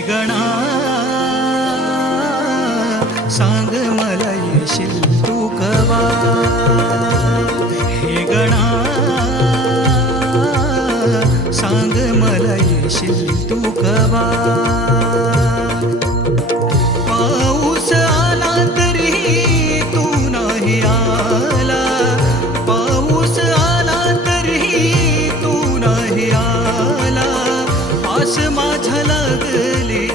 गणा सांग मला येशील तू कवा, हे गणा सांग मला येशील तू कवा. पाऊस आला तरी तू नाही आला, पाऊस आला तरी तू नाही आला, आस माझ्या लागली